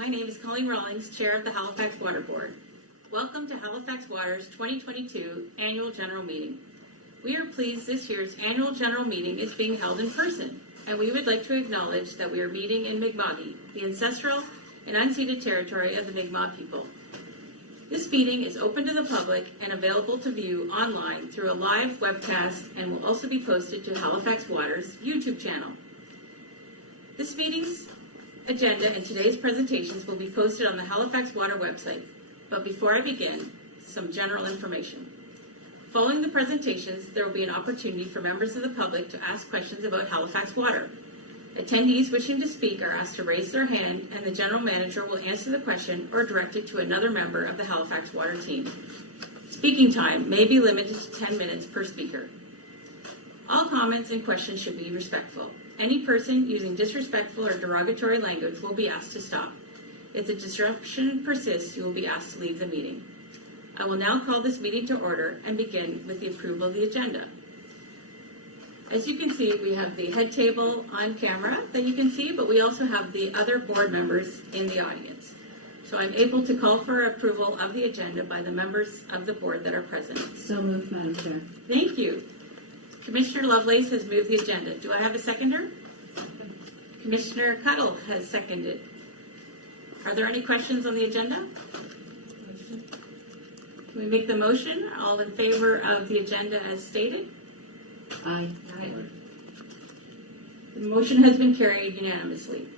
My name is Colleen Rawlings, Chair of the Halifax Water Board. Welcome to Halifax Water's 2022 Annual General Meeting. We are pleased this year's Annual General Meeting is being held in person, and we would like to acknowledge that we are meeting in Mi'kmaq, the ancestral and unceded territory of the Mi'kmaq people. This meeting is open to the public and available to view online through a live webcast and will also be posted to Halifax Water's YouTube channel. This meeting's agenda and today's presentations will be posted on the Halifax Water website. But before I begin, some general information. Following the presentations, there will be an opportunity for members of the public to ask questions about Halifax Water. Attendees wishing to speak are asked to raise their hand, and the General Manager will answer the question or direct it to another member of the Halifax Water team. Speaking time may be limited to 10 minutes per speaker. All comments and questions should be respectful. Any person using disrespectful or derogatory language will be asked to stop. If the disruption persists, you will be asked to leave the meeting. I will now call this meeting to order and begin with the approval of the agenda. As you can see, we have the head table on camera that you can see, but we also have the other board members in the audience. So I'm able to call for approval of the agenda by the members of the board that are present. So moved, Madam Chair. Thank you. Commissioner Lovelace has moved the agenda. Do I have a seconder? Commissioner Cuddle has seconded. Are there any questions on the agenda? Can we make the motion? All in favor of the agenda as stated? Aye. Aye. The motion has been carried unanimously.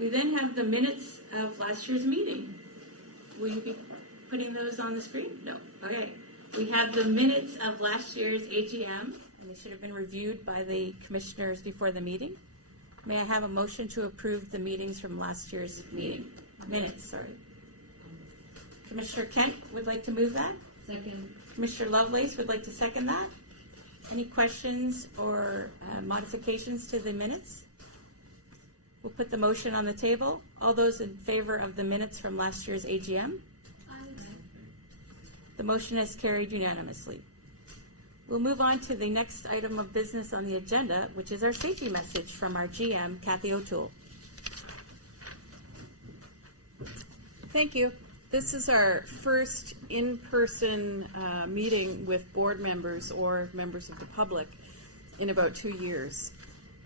We then have the minutes of last year's meeting. Will you be putting those on the screen? No. Okay. We have the minutes of last year's AGM, and they should have been reviewed by the commissioners before the meeting. May I have a motion to approve the meetings from last year's meeting? Minutes, sorry. Commissioner Kent would like to move that. Second. Commissioner Lovelace would like to second that. Any questions or modifications to the minutes? We'll put the motion on the table. All those in favor of the minutes from last year's AGM? Aye. The motion has carried unanimously. We'll move on to the next item of business on the agenda, which is our safety message from our GM, Kathy O'Toole. Thank you. This is our first in-person meeting with board members or members of the public in about 2 years.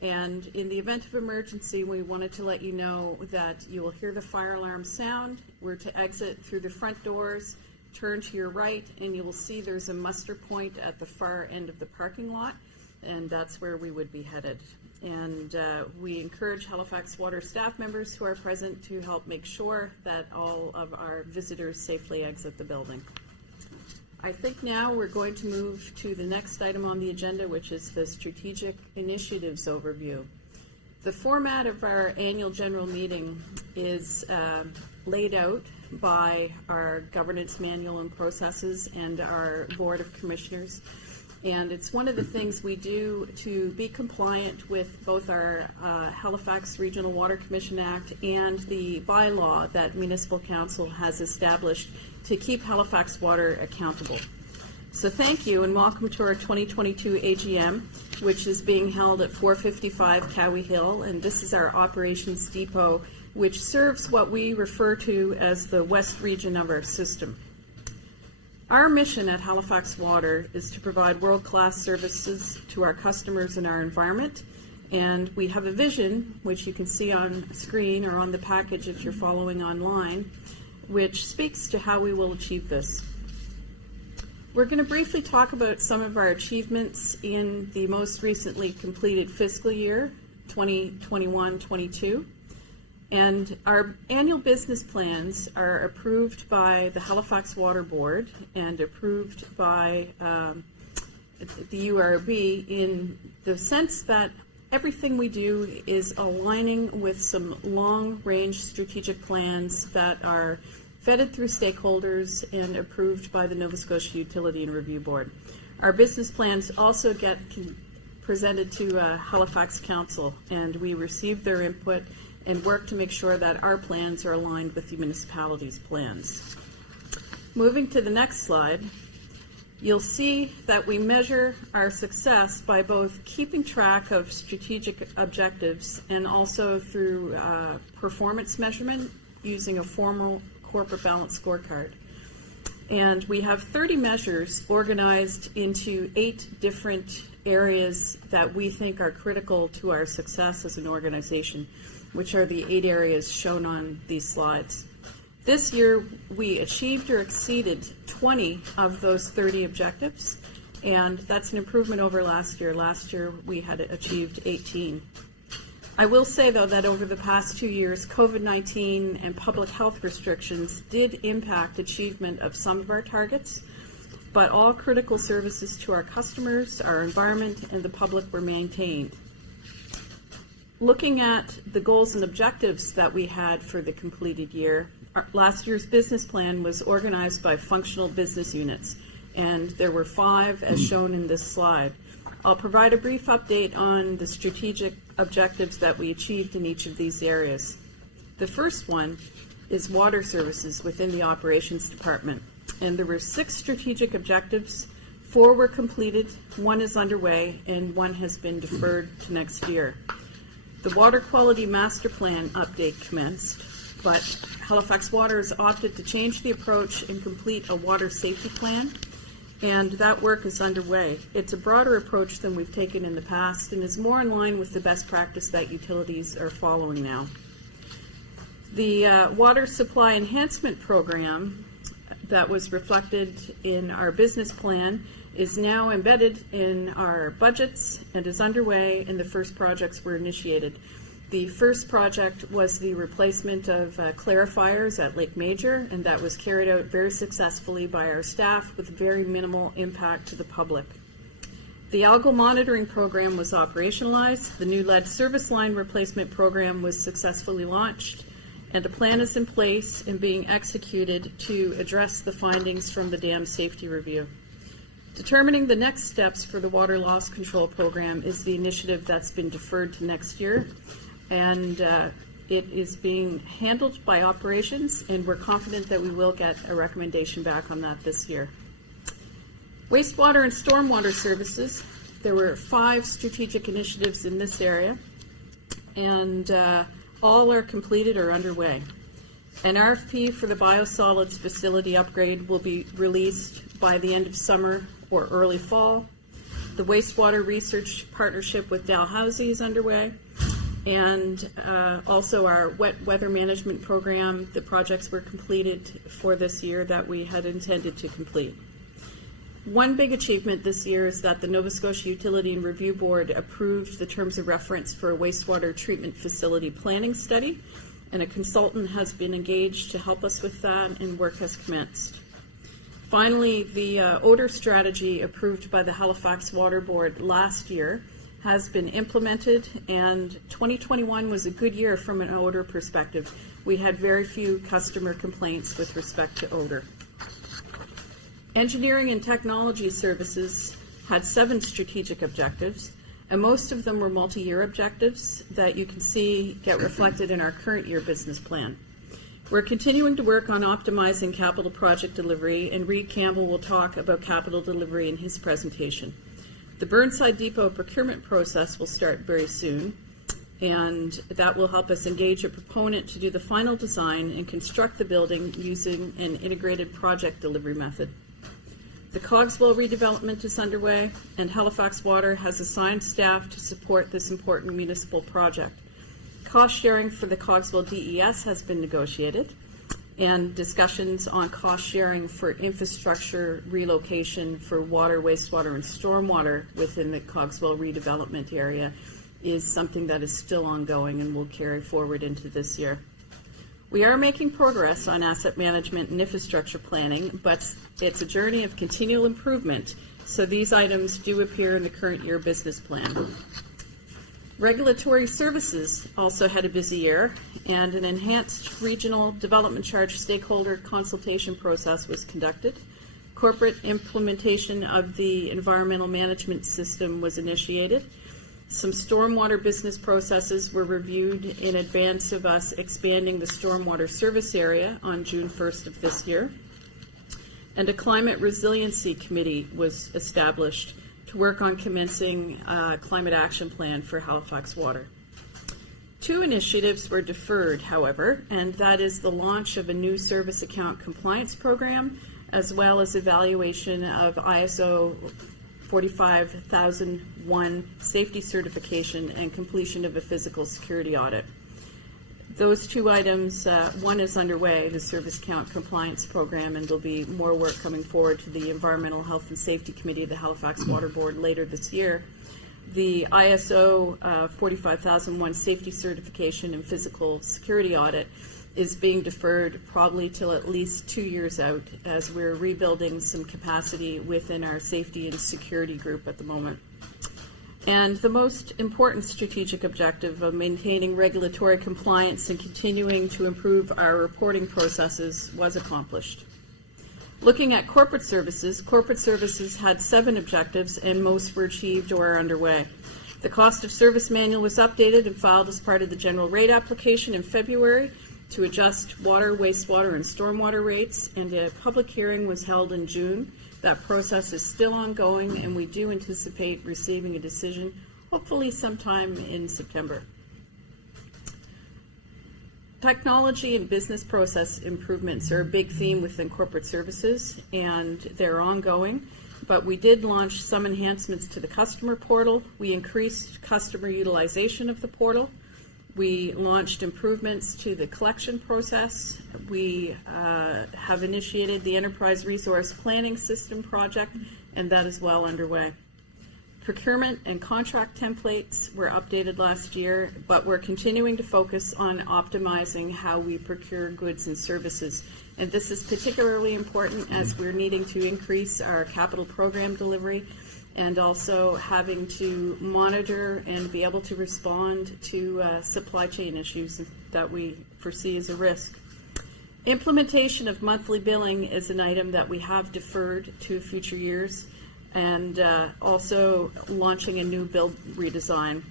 And in the event of emergency, we wanted to let you know that you will hear the fire alarm sound. We're to exit through the front doors, turn to your right, and you will see there's a muster point at the far end of the parking lot, and that's where we would be headed. And we encourage Halifax Water staff members who are present to help make sure that all of our visitors safely exit the building. I think now we're going to move to the next item on the agenda, which is the Strategic Initiatives Overview. The format of our annual general meeting is laid out by our governance manual and processes and our Board of Commissioners. And it's one of the things we do to be compliant with both our Halifax Regional Water Commission Act and the bylaw that Municipal Council has established to keep Halifax Water accountable. So thank you and welcome to our 2022 AGM, which is being held at 455 Cowie Hill, and this is our operations depot, which serves what we refer to as the west region of our system. Our mission at Halifax Water is to provide world-class services to our customers and our environment, and we have a vision, which you can see on screen or on the package if you're following online, which speaks to how we will achieve this. We're going to briefly talk about some of our achievements in the most recently completed fiscal year, 2021-22. And our annual business plans are approved by the Halifax Water Board and approved by the URB in the sense that everything we do is aligning with some long-range strategic plans that are vetted through stakeholders and approved by the Nova Scotia Utility and Review Board. Our business plans also get presented to Halifax Council, and we receive their input and work to make sure that our plans are aligned with the municipality's plans. Moving to the next slide, You'll see that we measure our success by both keeping track of strategic objectives and also through performance measurement using a formal corporate balance scorecard. And we have 30 measures organized into 8 different areas that we think are critical to our success as an organization, which are the 8 areas shown on these slides. This year, we achieved or exceeded 20 of those 30 objectives, and that's an improvement over last year. Last year, we had achieved 18. I will say, though, that over the past 2 years, COVID-19 and public health restrictions did impact achievement of some of our targets, but all critical services to our customers, our environment, and the public were maintained. Looking at the goals and objectives that we had for the completed year, last year's business plan was organized by functional business units, and there were 5 as shown in this slide. I'll provide a brief update on the strategic objectives that we achieved in each of these areas. The first one is water services within the operations department, and there were 6 strategic objectives. 4 were completed, 1 is underway, and 1 has been deferred to next year. The water quality master plan update commenced, but Halifax Water has opted to change the approach and complete a water safety plan, and that work is underway. It's a broader approach than we've taken in the past and is more in line with the best practice that utilities are following now. The water supply enhancement program that was reflected in our business plan is now embedded in our budgets and is underway, and the first projects were initiated. The first project was the replacement of clarifiers at Lake Major, and that was carried out very successfully by our staff with very minimal impact to the public. The algal monitoring program was operationalized, the new lead service line replacement program was successfully launched, and a plan is in place and being executed to address the findings from the dam safety review. Determining the next steps for the water loss control program is the initiative that's been deferred to next year, and it is being handled by operations, and we're confident that we will get a recommendation back on that this year. Wastewater and stormwater services, there were 5 strategic initiatives in this area, and all are completed or underway. An RFP for the biosolids facility upgrade will be released by the end of summer or early fall. The wastewater research partnership with Dalhousie is underway, and also our wet weather management program, the projects were completed for this year that we had intended to complete. One big achievement this year is that the Nova Scotia Utility and Review Board approved the terms of reference for a wastewater treatment facility planning study, and a consultant has been engaged to help us with that, and work has commenced. Finally, the odor strategy approved by the Halifax Water Board last year has been implemented, and 2021 was a good year from an odor perspective. We had very few customer complaints with respect to odor. Engineering and technology services had 7 strategic objectives, and most of them were multi-year objectives that you can see get reflected in our current year business plan. We're continuing to work on optimizing capital project delivery, and Reid Campbell will talk about capital delivery in his presentation. The Burnside Depot procurement process will start very soon, and that will help us engage a proponent to do the final design and construct the building using an integrated project delivery method. The Cogswell redevelopment is underway, and Halifax Water has assigned staff to support this important municipal project. Cost sharing for the Cogswell DES has been negotiated, and discussions on cost sharing for infrastructure relocation for water, wastewater, and stormwater within the Cogswell redevelopment area is something that is still ongoing and will carry forward into this year. We are making progress on asset management and infrastructure planning, but it's a journey of continual improvement, so these items do appear in the current year business plan. Regulatory services also had a busy year, and an enhanced regional development charge stakeholder consultation process was conducted. Corporate implementation of the environmental management system was initiated. Some stormwater business processes were reviewed in advance of us expanding the stormwater service area on June 1st of this year. and a climate resiliency committee was established to work on commencing a climate action plan for Halifax Water. 2 initiatives were deferred, however, and that is the launch of a new service account compliance program, as well as evaluation of ISO 45001 safety certification and completion of a physical security audit. Those 2 items, one is underway, the service account compliance program, and there'll be more work coming forward to the Environmental Health and Safety Committee of the Halifax Water Board later this year. The ISO 45001 safety certification and physical security audit is being deferred probably till at least 2 years out, as we're rebuilding some capacity within our safety and security group at the moment. And the most important strategic objective of maintaining regulatory compliance and continuing to improve our reporting processes was accomplished. Looking at corporate services had 7 objectives, and most were achieved or are underway. The cost of service manual was updated and filed as part of the general rate application in February to adjust water, wastewater, and stormwater rates, and a public hearing was held in June. That process is still ongoing, and we do anticipate receiving a decision hopefully sometime in September. Technology and business process improvements are a big theme within corporate services, and they're ongoing, but we did launch some enhancements to the customer portal. We increased customer utilization of the portal. We launched improvements to the collection process. We have initiated the Enterprise Resource Planning System project, and that is well underway. Procurement and contract templates were updated last year, but we're continuing to focus on optimizing how we procure goods and services. And this is particularly important as we're needing to increase our capital program delivery and also having to monitor and be able to respond to supply chain issues that we foresee as a risk. Implementation of monthly billing is an item that we have deferred to future years, and also launching a new bill redesign.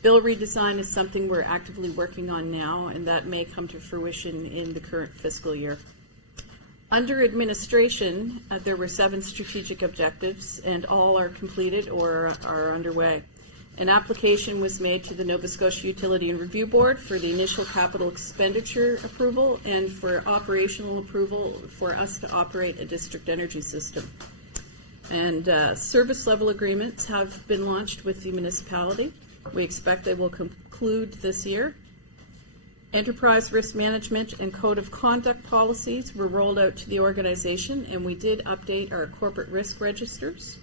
Bill redesign is something we're actively working on now, and that may come to fruition in the current fiscal year. Under administration, there were 7 strategic objectives, and all are completed or are underway. An application was made to the Nova Scotia Utility and Review Board for the initial capital expenditure approval and for operational approval for us to operate a district energy system. And service level agreements have been launched with the municipality. We expect they will conclude this year. Enterprise risk management and code of conduct policies were rolled out to the organization, and we did update our corporate risk registers.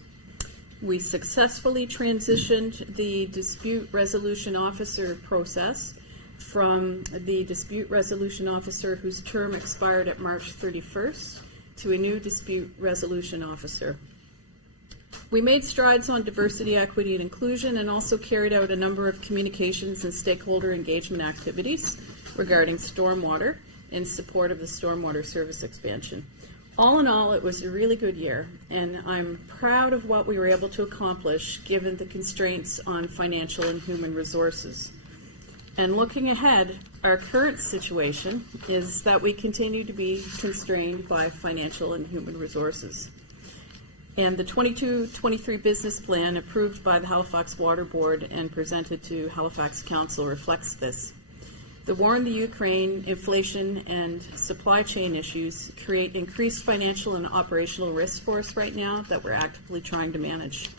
We successfully transitioned the dispute resolution officer process from the dispute resolution officer whose term expired at March 31st to a new dispute resolution officer. We made strides on diversity, equity, and inclusion, and also carried out a number of communications and stakeholder engagement activities regarding stormwater in support of the stormwater service expansion. All in all, it was a really good year, and I'm proud of what we were able to accomplish given the constraints on financial and human resources. And looking ahead, our current situation is that we continue to be constrained by financial and human resources. And the 22-23 business plan approved by the Halifax Water Board and presented to Halifax Council reflects this. The war in the Ukraine, inflation, and supply chain issues create increased financial and operational risks for us right now that we're actively trying to manage.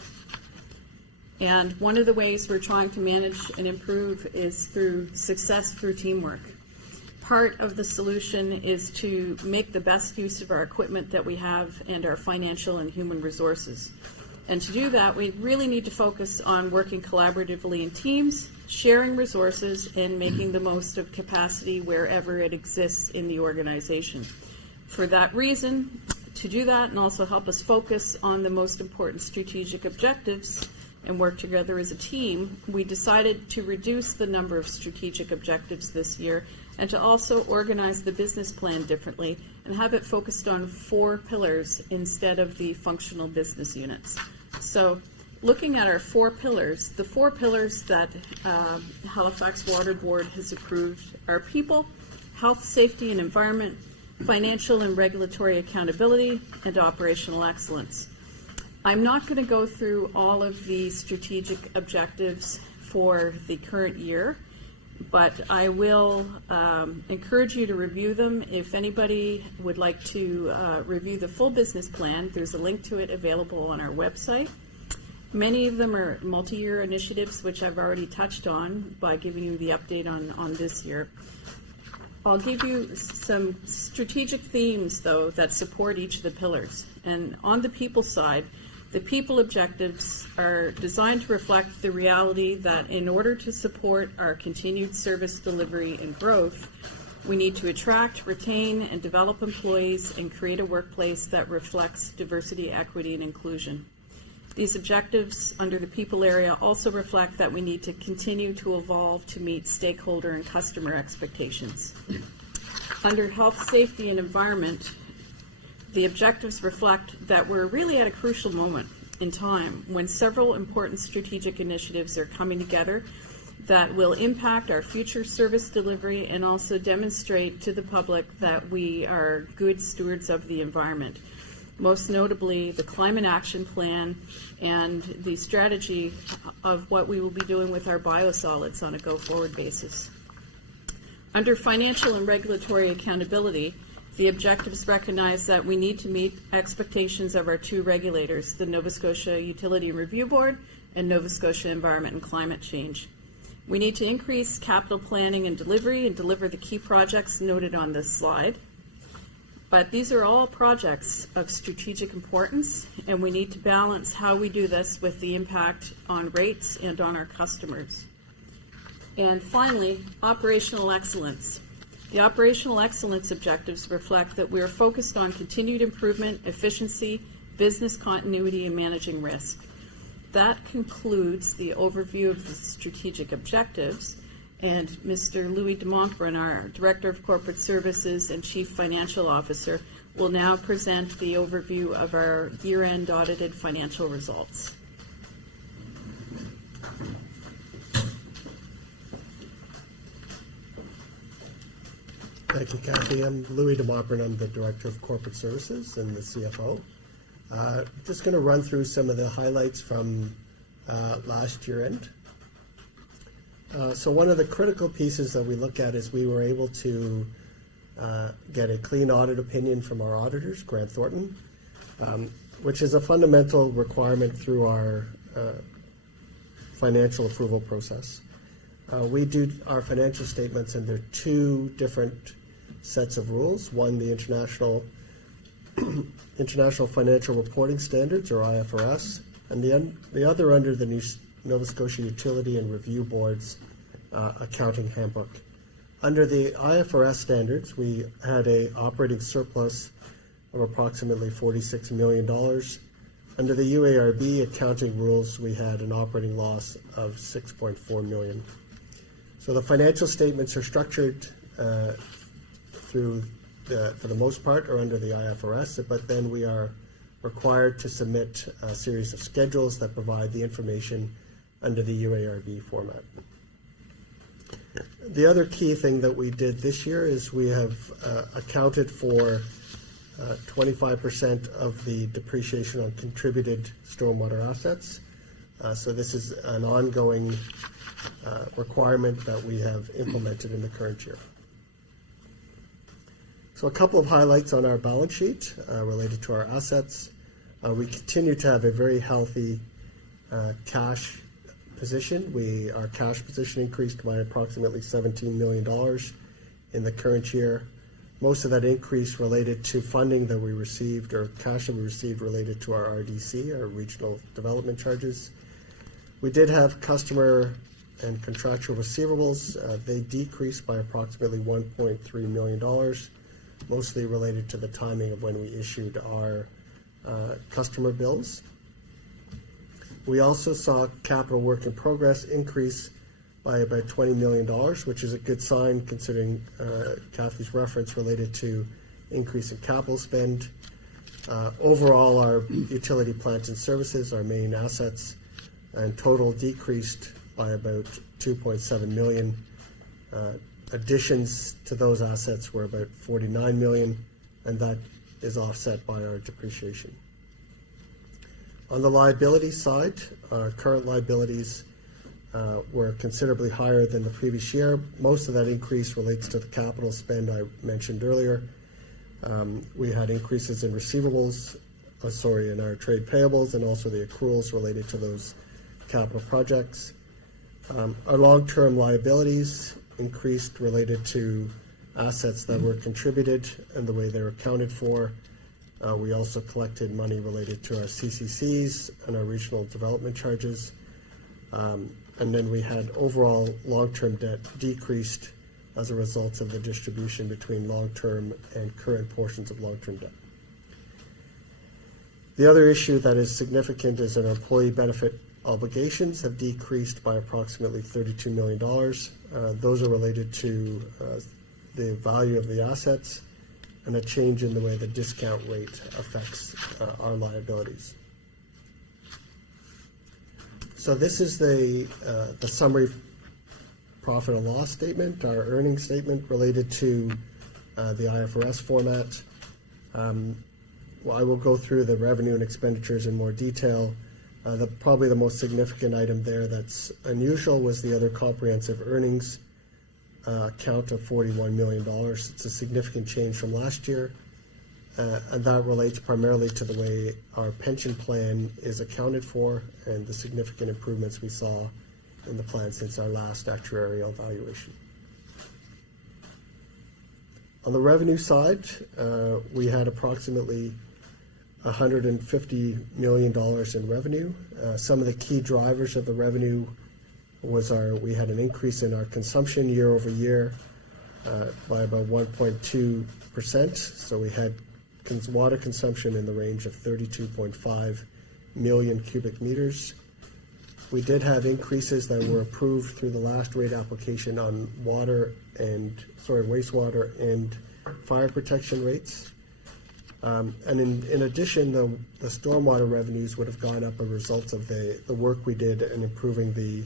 And one of the ways we're trying to manage and improve is through success through teamwork. Part of the solution is to make the best use of our equipment that we have and our financial and human resources. And to do that, we really need to focus on working collaboratively in teams, sharing resources, and making the most of capacity wherever it exists in the organization. For that reason, to do that and also help us focus on the most important strategic objectives and work together as a team, we decided to reduce the number of strategic objectives this year and to also organize the business plan differently and have it focused on 4 pillars instead of the functional business units. So looking at our 4 pillars, the 4 pillars that Halifax Water Board has approved are people, health, safety, and environment, financial and regulatory accountability, and operational excellence. I'm not going to go through all of the strategic objectives for the current year, but I will encourage you to review them. If anybody would like to review the full business plan, there's a link to it available on our website. Many of them are multi-year initiatives, which I've already touched on by giving you the update on this year. I'll give you some strategic themes, though, that support each of the pillars. And on the people side, the people objectives are designed to reflect the reality that in order to support our continued service delivery and growth, we need to attract, retain, and develop employees and create a workplace that reflects diversity, equity, and inclusion. These objectives under the people area also reflect that we need to continue to evolve to meet stakeholder and customer expectations. Under health, safety, and environment, the objectives reflect that we're really at a crucial moment in time when several important strategic initiatives are coming together that will impact our future service delivery and also demonstrate to the public that we are good stewards of the environment. Most notably, the Climate Action Plan and the strategy of what we will be doing with our biosolids on a go-forward basis. Under financial and regulatory accountability, the objectives recognize that we need to meet expectations of our two regulators, the Nova Scotia Utility Review Board and Nova Scotia Environment and Climate Change. We need to increase capital planning and deliver the key projects noted on this slide. But these are all projects of strategic importance, and we need to balance how we do this with the impact on rates and on our customers. And finally, operational excellence. The operational excellence objectives reflect that we are focused on continued improvement, efficiency, business continuity, and managing risk. That concludes the overview of the strategic objectives. And Mr. Louis de Montbrun, our Director of Corporate Services and Chief Financial Officer, will now present the overview of our year-end audited financial results. Thank you, Kathy. I'm Louis de Montbrun. I'm the Director of Corporate Services and the CFO. Just going to run through some of the highlights from last year-end. So one of the critical pieces that we look at is we were able to get a clean audit opinion from our auditors, Grant Thornton, which is a fundamental requirement through our financial approval process. We do our financial statements under two different sets of rules. One, the International Financial Reporting Standards, or IFRS, and the other under the new Nova Scotia Utility and Review Board's accounting handbook. Under the IFRS standards, we had an operating surplus of approximately $46 million. Under the UARB accounting rules, we had an operating loss of $6.4 million. So the financial statements are structured for the most part, are under the IFRS, but then we are required to submit a series of schedules that provide the information under the UARB format. The other key thing that we did this year is we have accounted for 25% of the depreciation on contributed stormwater assets. So this is an ongoing requirement that we have implemented in the current year. So a couple of highlights on our balance sheet related to our assets. We continue to have a very healthy cash position. Our cash position increased by approximately $17 million in the current year. Most of that increase related to funding that we received, or cash that we received related to our RDC, our Regional Development Charges. We did have customer and contractual receivables. They decreased by approximately $1.3 million, mostly related to the timing of when we issued our customer bills. We also saw capital work in progress increase by about $20 million, which is a good sign considering Kathy's reference related to increase in capital spend. Overall, our utility plants and services, our main assets, in total decreased by about $2.7 million. Additions to those assets were about $49 million, and that is offset by our depreciation. On the liability side, our current liabilities were considerably higher than the previous year. Most of that increase relates to the capital spend I mentioned earlier. We had increases in receivables, in our trade payables, and also the accruals related to those capital projects. Our long-term liabilities increased related to assets that were contributed and the way they were accounted for. We also collected money related to our CCCs and our regional development charges. And then we had overall long-term debt decreased as a result of the distribution between long-term and current portions of long-term debt. The other issue that is significant is that our employee benefit obligations have decreased by approximately $32 million. Those are related to the value of the assets and a change in the way the discount rate affects our liabilities. So this is the summary profit and loss statement, our earnings statement related to the IFRS format. Well, I will go through the revenue and expenditures in more detail. Probably the most significant item there that's unusual was the other comprehensive earnings account of $41 million. It's a significant change from last year, and that relates primarily to the way our pension plan is accounted for and the significant improvements we saw in the plan since our last actuarial evaluation. On the revenue side, we had approximately $150 million in revenue. Some of the key drivers of the revenue was we had an increase in our consumption year over year by about 1.2%. So we had water consumption in the range of 32.5 million cubic meters. We did have increases that were approved through the last rate application on wastewater and fire protection rates. And in addition, the stormwater revenues would have gone up as a result of the work we did in improving the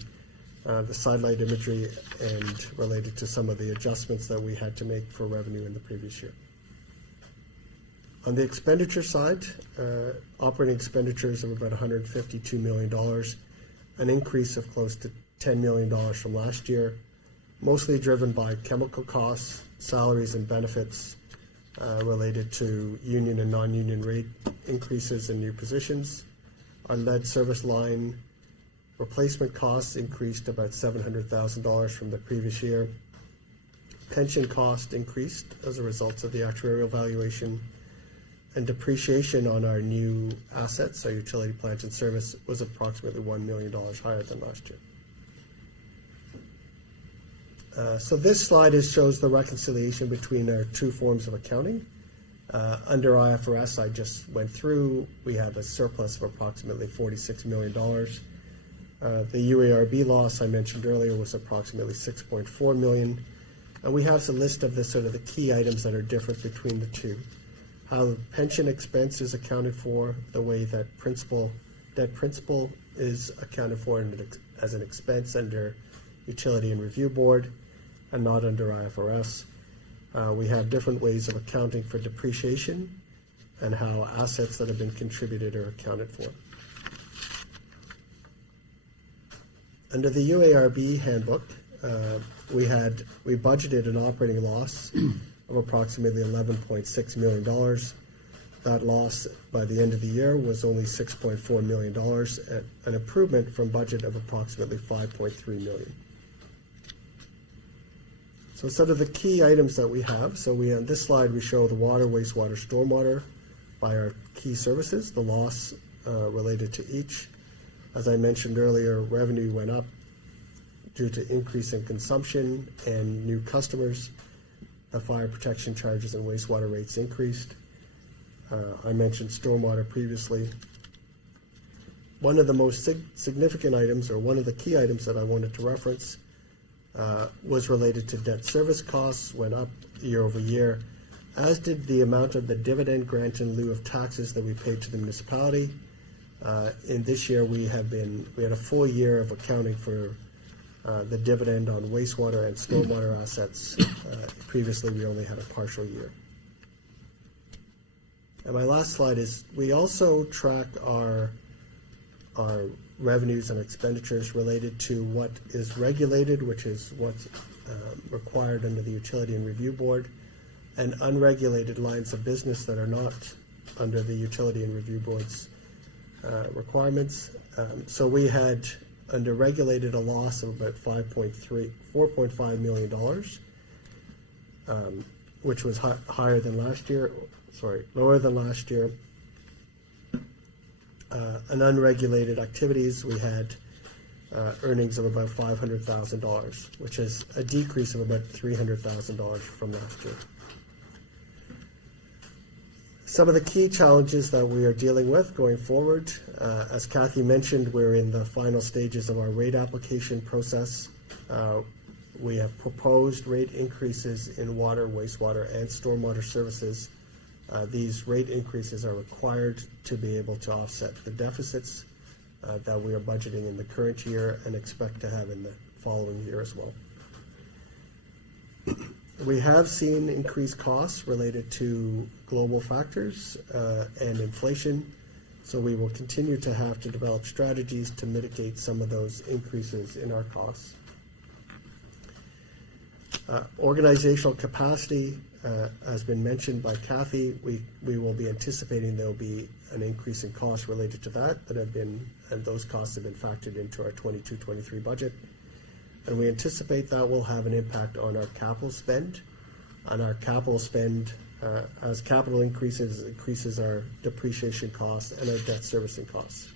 sidelight imagery and related to some of the adjustments that we had to make for revenue in the previous year. On the expenditure side, operating expenditures of about $152 million, an increase of close to $10 million from last year, mostly driven by chemical costs, salaries and benefits related to union and non-union rate increases in new positions. Our lead service line replacement costs increased about $700,000 from the previous year. Pension cost increased as a result of the actuarial valuation, and depreciation on our new assets, our utility plant and service, was approximately $1 million higher than last year. So this slide shows the reconciliation between our two forms of accounting. Under IFRS, I just went through, we have a surplus of approximately $46 million. The UARB loss I mentioned earlier was approximately $6.4 million. And we have a list of the key items that are different between the two. How the pension expense is accounted for, the way that debt principal is accounted for as an expense under Utility and Review Board and not under IFRS. We have different ways of accounting for depreciation and how assets that have been contributed are accounted for. Under the UARB handbook, we budgeted an operating loss of approximately $11.6 million. That loss by the end of the year was only $6.4 million, an improvement from budget of approximately $5.3 million. So sort of the key items that we have. So on this slide we show the water, wastewater, stormwater by our key services, the loss related to each. As I mentioned earlier, revenue went up due to increase in consumption and new customers. The fire protection charges and wastewater rates increased. I mentioned stormwater previously. One of the most significant items, or one of the key items that I wanted to reference, was related to debt service costs, went up year over year, as did the amount of the dividend grant in lieu of taxes that we paid to the municipality. In this year, we had a full year of accounting for the dividend on wastewater and stormwater assets. Previously, we only had a partial year. And my last slide is we also track our revenues and expenditures related to what is regulated, which is what's required under the Utility and Review Board, and unregulated lines of business that are not under the Utility and Review Board's requirements. So we had under regulated a loss of about $4.5 million, which was lower than last year. And unregulated activities, we had earnings of about $500,000, which is a decrease of about $300,000 from last year. Some of the key challenges that we are dealing with going forward, as Kathy mentioned, we're in the final stages of our rate application process. We have proposed rate increases in water, wastewater, and stormwater services. These rate increases are required to be able to offset the deficits that we are budgeting in the current year and expect to have in the following year as well. We have seen increased costs related to global factors and inflation, so we will continue to have to develop strategies to mitigate some of those increases in our costs. Organizational capacity has been mentioned by Kathy. We will be anticipating there will be an increase in costs related to that and those costs have been factored into our 22-23 budget. And we anticipate that will have an impact on our capital spend. On our capital spend, as capital increases our depreciation costs and our debt servicing costs.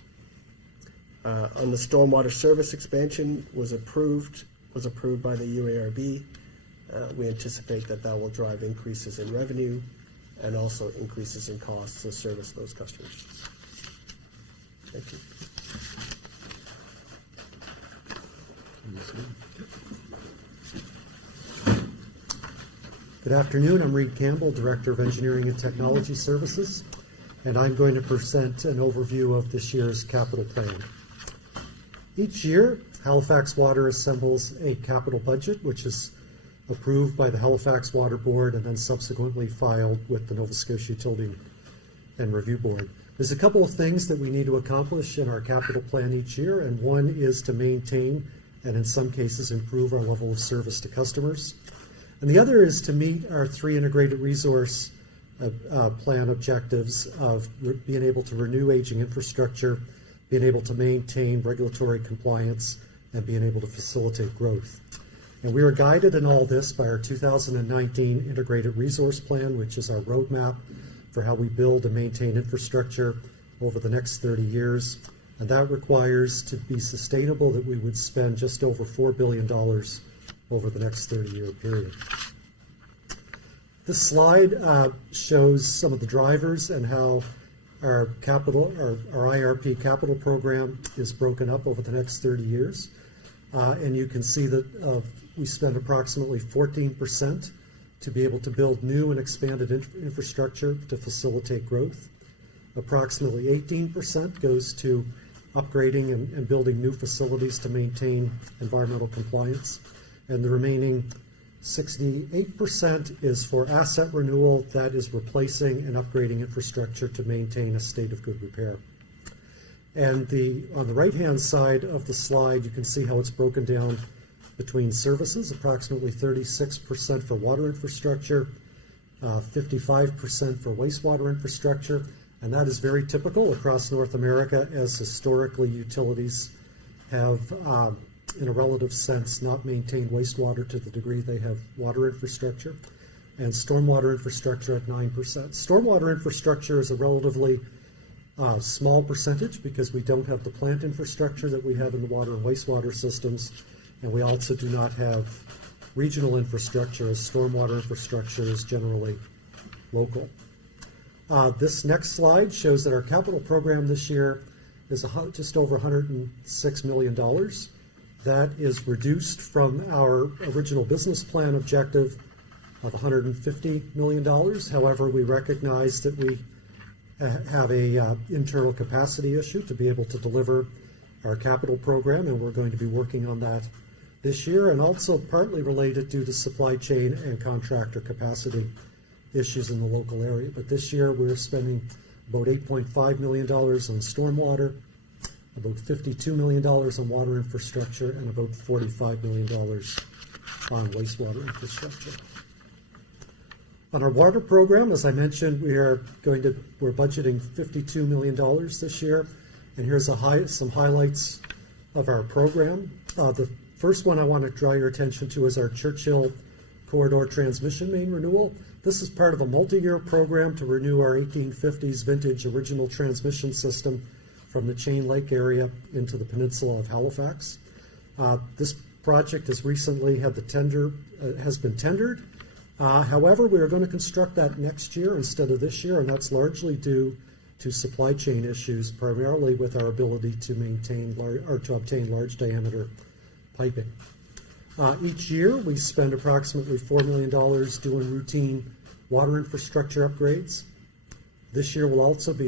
On the stormwater service expansion was approved by the UARB. We anticipate that will drive increases in revenue and also increases in costs to service those customers. Thank you. Good afternoon. I'm Reed Campbell, Director of Engineering and Technology Services, and I'm going to present an overview of this year's capital plan. Each year, Halifax Water assembles a capital budget, which is approved by the Halifax Water Board and then subsequently filed with the Nova Scotia Utility and Review Board. There's a couple of things that we need to accomplish in our capital plan each year, and one is to maintain and in some cases improve our level of service to customers. And the other is to meet our 3 integrated resource plan objectives of being able to renew aging infrastructure, being able to maintain regulatory compliance, and being able to facilitate growth. And we are guided in all this by our 2019 Integrated Resource Plan, which is our roadmap for how we build and maintain infrastructure over the next 30 years. And that requires to be sustainable that we would spend just over $4 billion over the next 30-year period. This slide shows some of the drivers and how our IRP capital program is broken up over the next 30 years. And you can see that we spend approximately 14% to be able to build new and expanded infrastructure to facilitate growth. Approximately 18% goes to upgrading and building new facilities to maintain environmental compliance. And the remaining 68% is for asset renewal, that is replacing and upgrading infrastructure to maintain a state of good repair. And on the right-hand side of the slide, you can see how it's broken down between services, approximately 36% for water infrastructure, 55% for wastewater infrastructure, and that is very typical across North America, as historically utilities have, in a relative sense, not maintained wastewater to the degree they have water infrastructure, and stormwater infrastructure at 9%. Stormwater infrastructure is a relatively small percentage because we don't have the plant infrastructure that we have in the water and wastewater systems, and we also do not have regional infrastructure, as stormwater infrastructure is generally local. This next slide shows that our capital program this year is just over $106 million. That is reduced from our original business plan objective of $150 million. However, we recognize that we have a internal capacity issue to be able to deliver our capital program, and we're going to be working on that this year, and also partly related due to supply chain and contractor capacity issues in the local area. But this year we're spending about $8.5 million on stormwater, about $52 million on water infrastructure, and about $45 million on wastewater infrastructure. On our water program, as I mentioned, we're budgeting $52 million this year. And here's some highlights of our program. The first one I want to draw your attention to is our Churchill Corridor transmission main renewal. This is part of a multi-year program to renew our 1850s vintage original transmission system from the Chain Lake area into the peninsula of Halifax. This project has recently had has been tendered. However, we are going to construct that next year instead of this year, and that's largely due to supply chain issues, primarily with our ability to obtain large diameter piping. Each year, we spend approximately $4 million doing routine water infrastructure upgrades. This year will also be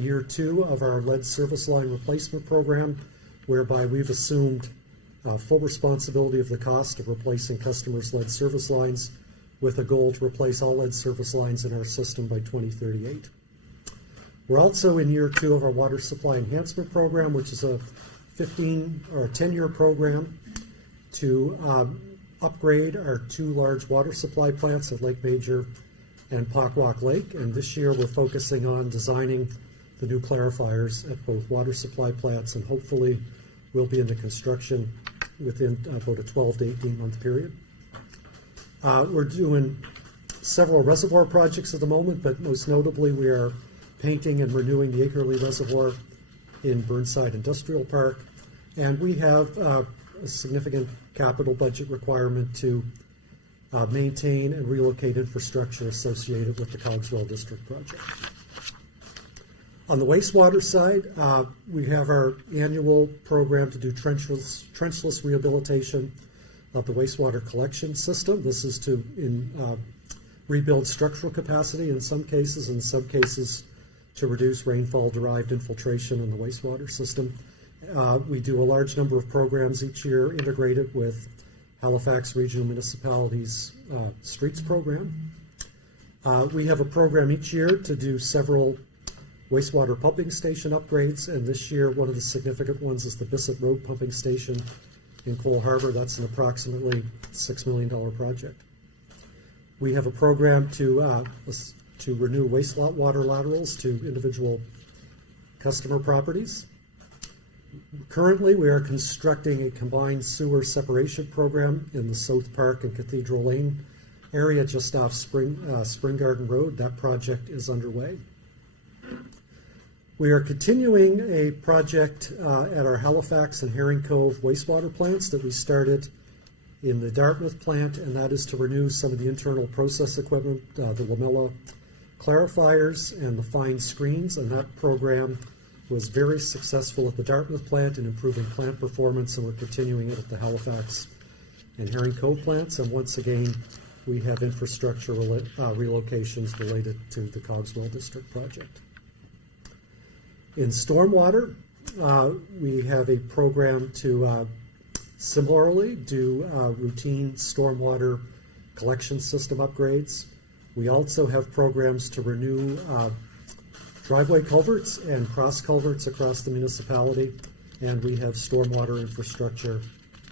year 2 of our lead service line replacement program, whereby we've assumed full responsibility of the cost of replacing customers' lead service lines, with a goal to replace all lead service lines in our system by 2038. We're also in year 2 of our water supply enhancement program, which is a 10-year program to upgrade our 2 large water supply plants at Lake Major and Pockwalk Lake. And this year we're focusing on designing the new clarifiers at both water supply plants, and hopefully we'll be into construction within about a 12 to 18 month period. We're doing several reservoir projects at the moment, but most notably we are painting and renewing the Akerley Reservoir in Burnside Industrial Park, and we have a significant capital budget requirement to maintain and relocate infrastructure associated with the Cogswell District project. On the wastewater side, we have our annual program to do trenchless rehabilitation of the wastewater collection system. This is to rebuild structural capacity in some cases, in some cases to reduce rainfall-derived infiltration in the wastewater system. We do a large number of programs each year integrated with Halifax Regional Municipalities' Streets program. We have a program each year to do several wastewater pumping station upgrades, and this year one of the significant ones is the Bissett Road Pumping Station in Cole Harbour. That's an approximately $6 million project. We have a program to renew wastewater laterals to individual customer properties. Currently, we are constructing a combined sewer separation program in the South Park and Cathedral Lane area just off Spring Garden Road. That project is underway. We are continuing a project at our Halifax and Herring Cove wastewater plants that we started in the Dartmouth plant, and that is to renew some of the internal process equipment, the lamella clarifiers and the fine screens, and that program was very successful at the Dartmouth plant in improving plant performance, and we're continuing it at the Halifax and Herring Cove plants. And once again, we have infrastructure relocations related to the Cogswell District project. In stormwater, we have a program to similarly do routine stormwater collection system upgrades. We also have programs to renew driveway culverts and cross culverts across the municipality, and we have stormwater infrastructure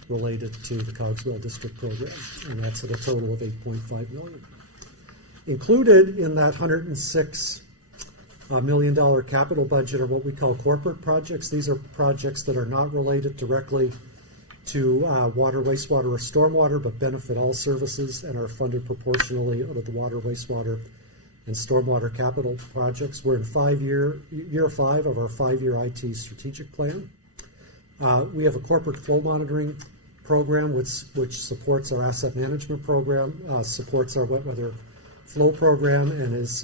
related to the Cogswell District program, and that's at a total of $8.5 million. Included in that $106 million capital budget are what we call corporate projects. These are projects that are not related directly to water, wastewater, or stormwater, but benefit all services and are funded proportionally out of the water, wastewater, and stormwater capital projects. We're in year 5 of our 5-year IT strategic plan. We have a corporate flow monitoring program which supports our asset management program, supports our wet weather flow program, and is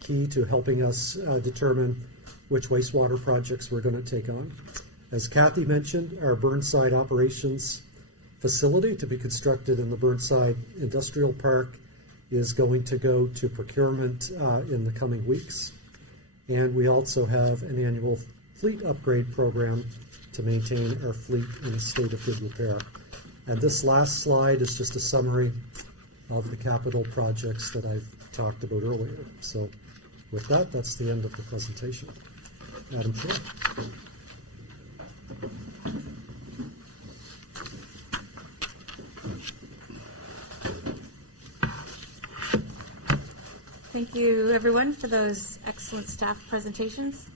key to helping us determine which wastewater projects we're going to take on. As Kathy mentioned, our Burnside operations facility to be constructed in the Burnside Industrial Park is going to go to procurement in the coming weeks. And we also have an annual fleet upgrade program to maintain our fleet in a state of good repair. And this last slide is just a summary of the capital projects that I've talked about earlier. So with that, that's the end of the presentation. Madam Chair. Thank you, everyone, for those excellent staff presentations.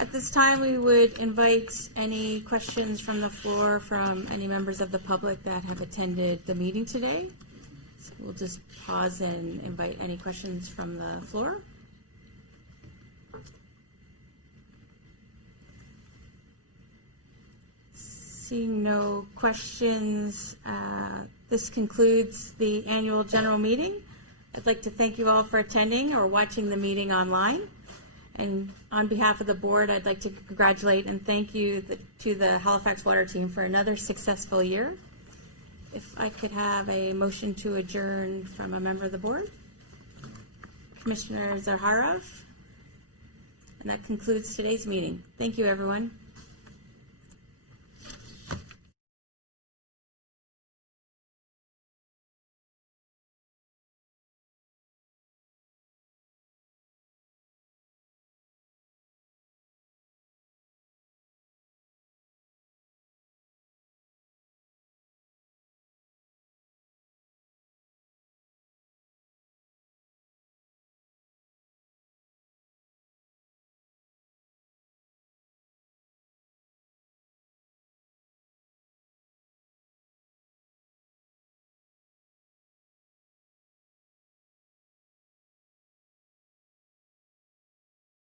At this time, we would invite any questions from the floor from any members of the public that have attended the meeting today. So we'll just pause and invite any questions from the floor. Seeing no questions, this concludes the annual general meeting. I'd like to thank you all for attending or watching the meeting online. And on behalf of the board, I'd like to congratulate and thank you to the Halifax Water team for another successful year. If I could have a motion to adjourn from a member of the board. Commissioner Zaharov. And that concludes today's meeting. Thank you, everyone.